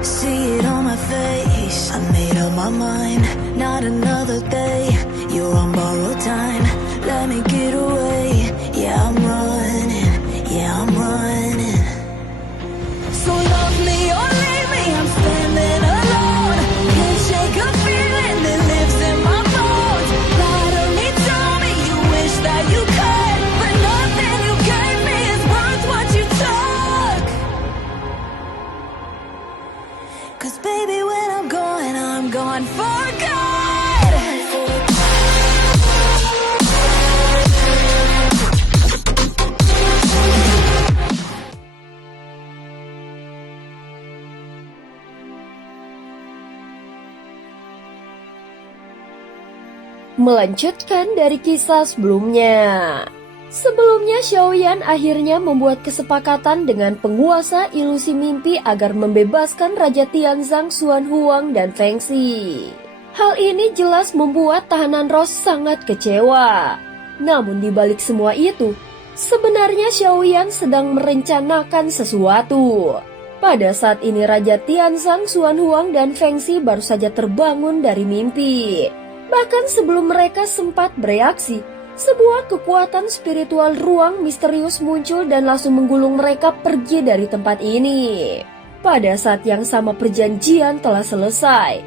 See it on my face, I made up my mind. Not another day, you're on borrowed time. Let me get away, yeah I'm running, yeah I'm running. So love me or leave me, I'm standing alone. Can't shake a feeling that lives in my bones. Lie to me, tell me you wish that you could, but nothing you gave me is worth what you took. 'Cause baby when I'm gone for good. Melanjutkan dari kisah sebelumnya. Sebelumnya Xiaoyan akhirnya membuat kesepakatan dengan penguasa ilusi mimpi agar membebaskan Raja Tianzang, Xuan Huang dan Feng Xi. Hal ini jelas membuat tahanan Rose sangat kecewa. Namun di balik semua itu, sebenarnya Xiaoyan sedang merencanakan sesuatu. Pada saat ini Raja Tianzang, Xuan Huang dan Feng Xi baru saja terbangun dari mimpi. Bahkan sebelum mereka sempat bereaksi, sebuah kekuatan spiritual ruang misterius muncul dan langsung menggulung mereka pergi dari tempat ini. Pada saat yang sama perjanjian telah selesai.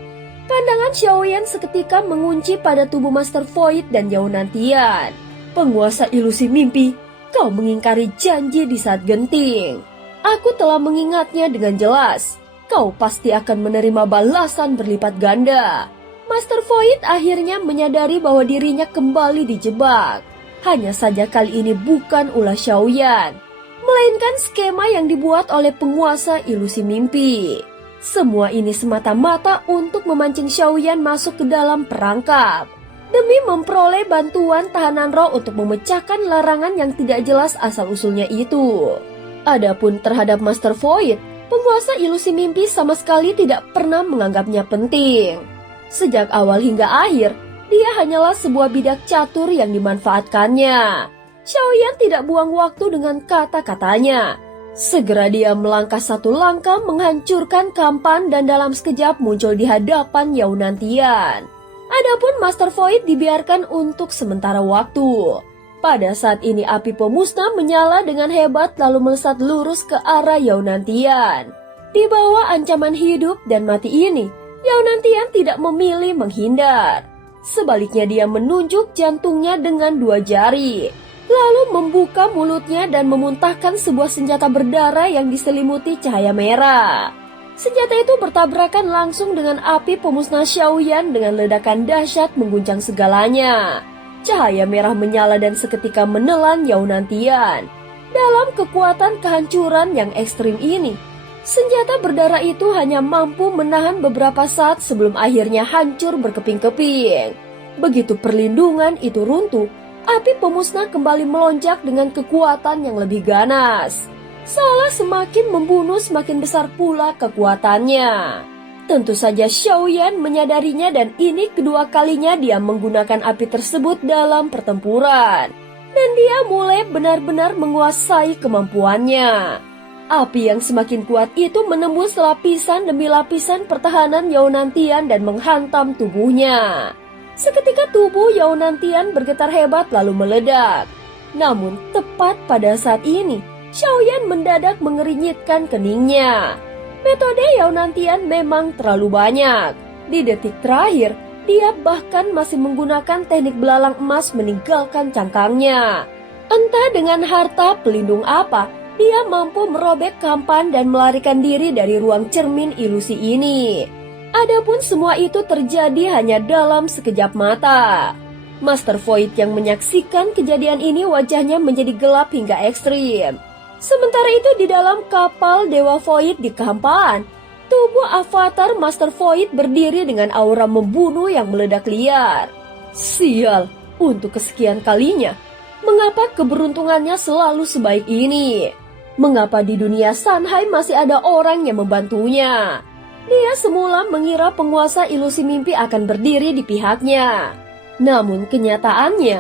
Pandangan Xiaoyan seketika mengunci pada tubuh Master Void dan Yao Nantian. Penguasa ilusi mimpi, kau mengingkari janji di saat genting. Aku telah mengingatnya dengan jelas. Kau pasti akan menerima balasan berlipat ganda. Master Void akhirnya menyadari bahwa dirinya kembali dijebak. Hanya saja kali ini bukan ulah Xiaoyan, melainkan skema yang dibuat oleh penguasa ilusi mimpi. Semua ini semata-mata untuk memancing Xiaoyan masuk ke dalam perangkap, demi memperoleh bantuan tahanan roh untuk memecahkan larangan yang tidak jelas asal-usulnya itu. Adapun terhadap Master Void, penguasa ilusi mimpi sama sekali tidak pernah menganggapnya penting. Sejak awal hingga akhir, dia hanyalah sebuah bidak catur yang dimanfaatkannya. Xiaoyan tidak buang waktu dengan kata-katanya. Segera dia melangkah satu langkah menghancurkan Kampan dan dalam sekejap muncul di hadapan Yao Nantian. Adapun Master Void dibiarkan untuk sementara waktu. Pada saat ini api pemusnah menyala dengan hebat lalu melesat lurus ke arah Yao Nantian. Di bawah ancaman hidup dan mati ini, Yao Nantian tidak memilih menghindar. Sebaliknya dia menunjuk jantungnya dengan 2 jari, lalu membuka mulutnya dan memuntahkan sebuah senjata berdarah yang diselimuti cahaya merah. Senjata itu bertabrakan langsung dengan api pemusnah Xiaoyan dengan ledakan dahsyat mengguncang segalanya. Cahaya merah menyala dan seketika menelan Yao Nantian. Dalam kekuatan kehancuran yang ekstrim ini, senjata berdarah itu hanya mampu menahan beberapa saat sebelum akhirnya hancur berkeping-keping. Begitu perlindungan itu runtuh, api pemusnah kembali melonjak dengan kekuatan yang lebih ganas. Seolah semakin membunuh semakin besar pula kekuatannya. Tentu saja Xiaoyan menyadarinya dan ini kedua kalinya dia menggunakan api tersebut dalam pertempuran. Dan dia mulai benar-benar menguasai kemampuannya. Api yang semakin kuat itu menembus lapisan demi lapisan pertahanan Yao Nantian dan menghantam tubuhnya. Seketika tubuh Yao Nantian bergetar hebat lalu meledak. Namun tepat pada saat ini, Xiaoyan mendadak mengerinyitkan keningnya. Metode Yao Nantian memang terlalu banyak. Di detik terakhir, dia bahkan masih menggunakan teknik belalang emas meninggalkan cangkangnya. Entah dengan harta pelindung apa, dia mampu merobek Kampan dan melarikan diri dari ruang cermin ilusi ini. Adapun semua itu terjadi hanya dalam sekejap mata. Master Void yang menyaksikan kejadian ini wajahnya menjadi gelap hingga ekstrim. Sementara itu di dalam kapal Dewa Void di Kampan, tubuh avatar Master Void berdiri dengan aura membunuh yang meledak liar. Sial, untuk kesekian kalinya, mengapa keberuntungannya selalu sebaik ini? Mengapa di dunia Sanhai masih ada orang yang membantunya? Dia semula mengira penguasa ilusi mimpi akan berdiri di pihaknya. Namun kenyataannya,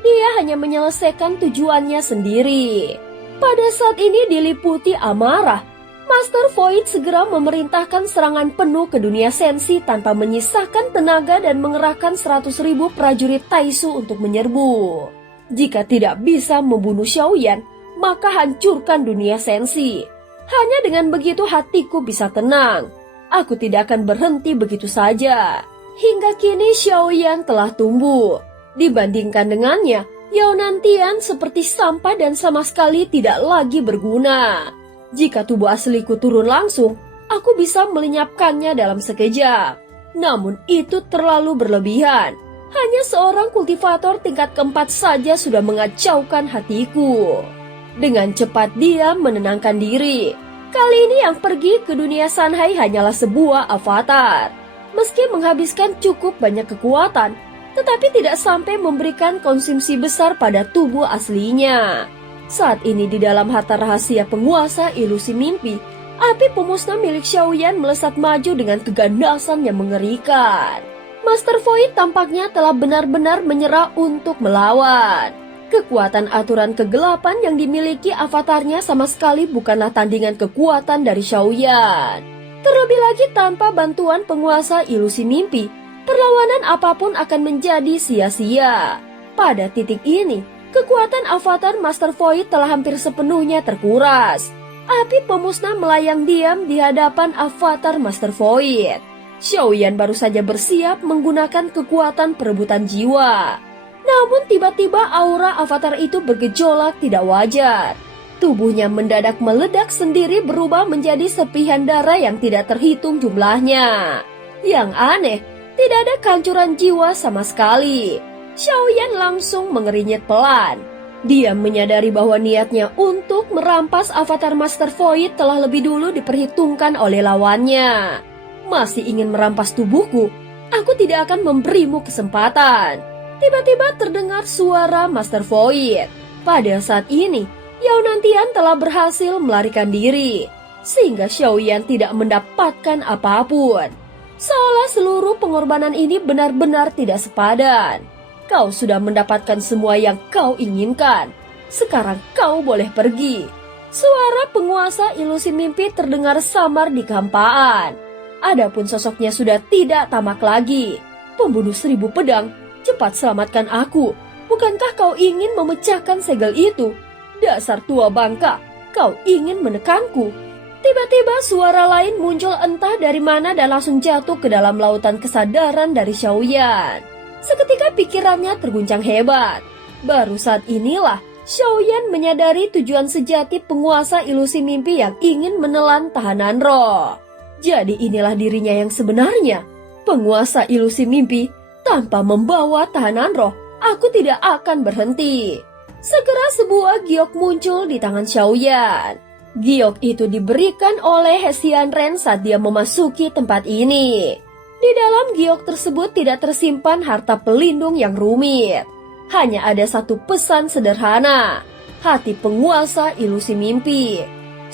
dia hanya menyelesaikan tujuannya sendiri. Pada saat ini diliputi amarah, Master Void segera memerintahkan serangan penuh ke dunia sensi tanpa menyisakan tenaga dan mengerahkan 100.000 prajurit Taisu untuk menyerbu. Jika tidak bisa membunuh Xiaoyan, maka hancurkan dunia sensi. Hanya dengan begitu hatiku bisa tenang. Aku tidak akan berhenti begitu saja. Hingga kini Xiaoyan telah tumbuh. Dibandingkan dengannya, Yao Nantian seperti sampah dan sama sekali tidak lagi berguna. Jika tubuh asliku turun langsung, aku bisa melenyapkannya dalam sekejap. Namun itu terlalu berlebihan. Hanya seorang kultivator tingkat keempat saja sudah mengacaukan hatiku. Dengan cepat dia menenangkan diri. Kali ini yang pergi ke dunia Sanhai hanyalah sebuah avatar. Meski menghabiskan cukup banyak kekuatan, tetapi tidak sampai memberikan konsumsi besar pada tubuh aslinya. Saat ini di dalam harta rahasia penguasa ilusi mimpi, api pemusnah milik Xiaoyan melesat maju dengan keganasan yang mengerikan. Master Void tampaknya telah benar-benar menyerah untuk melawan. Kekuatan aturan kegelapan yang dimiliki avatarnya sama sekali bukanlah tandingan kekuatan dari Xiaoyan. Terlebih lagi tanpa bantuan penguasa ilusi mimpi, perlawanan apapun akan menjadi sia-sia. Pada titik ini, kekuatan avatar Master Void telah hampir sepenuhnya terkuras. Api pemusnah melayang diam di hadapan avatar Master Void. Xiaoyan baru saja bersiap menggunakan kekuatan perebutan jiwa. Namun tiba-tiba aura avatar itu bergejolak tidak wajar. Tubuhnya mendadak meledak sendiri berubah menjadi serpihan darah yang tidak terhitung jumlahnya. Yang aneh, tidak ada kehancuran jiwa sama sekali. Xiaoyan langsung mengerinyit pelan. Dia menyadari bahwa niatnya untuk merampas avatar Master Void telah lebih dulu diperhitungkan oleh lawannya. Masih ingin merampas tubuhku? Aku tidak akan memberimu kesempatan. Tiba-tiba terdengar suara Master Void. Pada saat ini, Yao Nantian telah berhasil melarikan diri, sehingga Xiaoyan tidak mendapatkan apapun. Seolah seluruh pengorbanan ini benar-benar tidak sepadan. Kau sudah mendapatkan semua yang kau inginkan. Sekarang kau boleh pergi. Suara penguasa ilusi mimpi terdengar samar di kehampaan. Adapun sosoknya sudah tidak tamak lagi. Pembunuh 1000 pedang, cepat selamatkan aku. Bukankah kau ingin memecahkan segel itu? Dasar tua bangka, kau ingin menekanku. Tiba-tiba suara lain muncul entah dari mana dan langsung jatuh ke dalam lautan kesadaran dari Xiaoyan. Seketika pikirannya terguncang hebat. Baru saat inilah Xiaoyan menyadari tujuan sejati penguasa ilusi mimpi yang ingin menelan tahanan roh. Jadi inilah dirinya yang sebenarnya. Penguasa ilusi mimpi tanpa membawa tahanan roh, aku tidak akan berhenti. Segera sebuah giok muncul di tangan Xiaoyan. Giok itu diberikan oleh Hesian Ren saat dia memasuki tempat ini. Di dalam giok tersebut tidak tersimpan harta pelindung yang rumit. Hanya ada satu pesan sederhana, hati penguasa ilusi mimpi.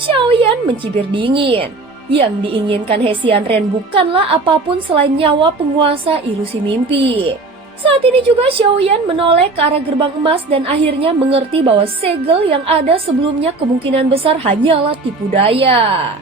Xiaoyan mencibir dingin. Yang diinginkan Hesian Ren bukanlah apapun selain nyawa penguasa ilusi mimpi. Saat ini juga Xiaoyan menoleh ke arah gerbang emas dan akhirnya mengerti bahwa segel yang ada sebelumnya kemungkinan besar hanyalah tipu daya.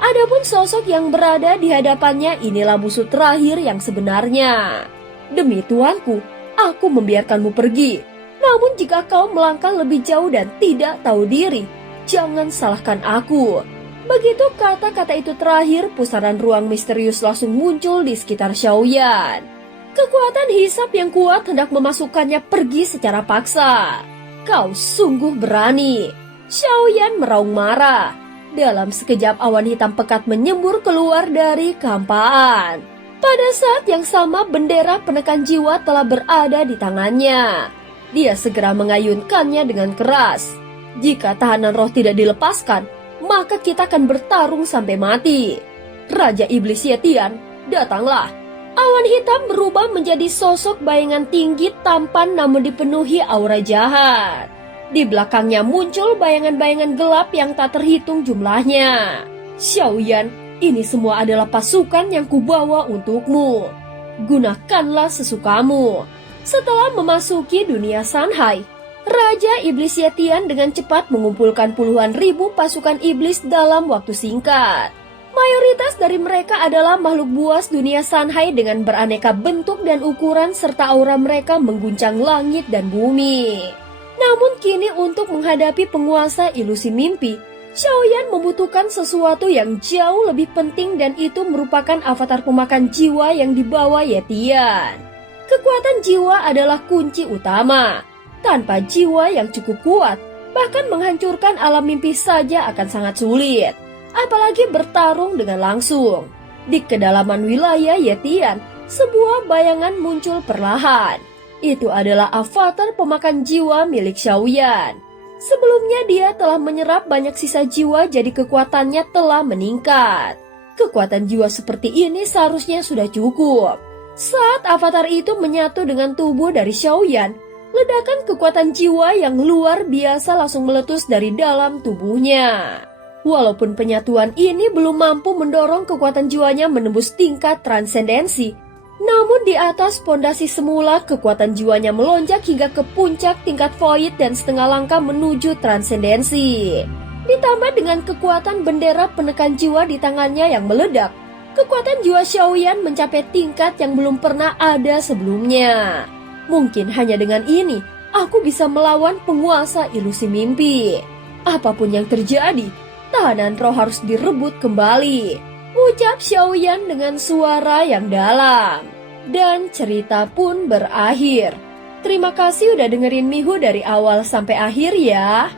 Adapun sosok yang berada di hadapannya inilah musuh terakhir yang sebenarnya. Demi tuanku, aku membiarkanmu pergi. Namun jika kau melangkah lebih jauh dan tidak tahu diri, jangan salahkan aku. Begitu kata-kata itu terakhir, pusaran ruang misterius langsung muncul di sekitar Xiaoyan. Kekuatan hisap yang kuat hendak memasukkannya pergi secara paksa. Kau sungguh berani. Xiaoyan meraung marah. Dalam sekejap awan hitam pekat menyembur keluar dari kehampaan. Pada saat yang sama bendera penekan jiwa telah berada di tangannya. Dia segera mengayunkannya dengan keras. Jika tahanan roh tidak dilepaskan, maka kita akan bertarung sampai mati. Raja Iblis Yetian, datanglah. Awan hitam berubah menjadi sosok bayangan tinggi tampan namun dipenuhi aura jahat. Di belakangnya muncul bayangan-bayangan gelap yang tak terhitung jumlahnya. Xiaoyan, ini semua adalah pasukan yang kubawa untukmu. Gunakanlah sesukamu. Setelah memasuki dunia Sanhai, Raja Iblis Yetian dengan cepat mengumpulkan puluhan ribu pasukan iblis dalam waktu singkat. Mayoritas dari mereka adalah makhluk buas dunia Sanhai dengan beraneka bentuk dan ukuran serta aura mereka mengguncang langit dan bumi. Namun kini untuk menghadapi penguasa ilusi mimpi, Xiaoyan membutuhkan sesuatu yang jauh lebih penting dan itu merupakan avatar pemakan jiwa yang dibawa Yetian. Kekuatan jiwa adalah kunci utama. Tanpa jiwa yang cukup kuat, bahkan menghancurkan alam mimpi saja akan sangat sulit. Apalagi bertarung dengan langsung. Di kedalaman wilayah Yetian, sebuah bayangan muncul perlahan. Itu adalah avatar pemakan jiwa milik Xiaoyan. Sebelumnya dia telah menyerap banyak sisa jiwa jadi kekuatannya telah meningkat. Kekuatan jiwa seperti ini seharusnya sudah cukup. Saat avatar itu menyatu dengan tubuh dari Xiaoyan, ledakan kekuatan jiwa yang luar biasa langsung meletus dari dalam tubuhnya. Walaupun penyatuan ini belum mampu mendorong kekuatan jiwanya menembus tingkat transendensi, namun di atas pondasi semula kekuatan jiwanya melonjak hingga ke puncak tingkat void dan setengah langkah menuju transendensi. Ditambah dengan kekuatan bendera penekan jiwa di tangannya yang meledak, kekuatan jiwa Xiaoyan mencapai tingkat yang belum pernah ada sebelumnya. Mungkin hanya dengan ini, aku bisa melawan penguasa ilusi mimpi. Apapun yang terjadi, tahanan roh harus direbut kembali, ucap Xiaoyan dengan suara yang dalam. Dan cerita pun berakhir. Terima kasih udah dengerin Mihu dari awal sampai akhir ya.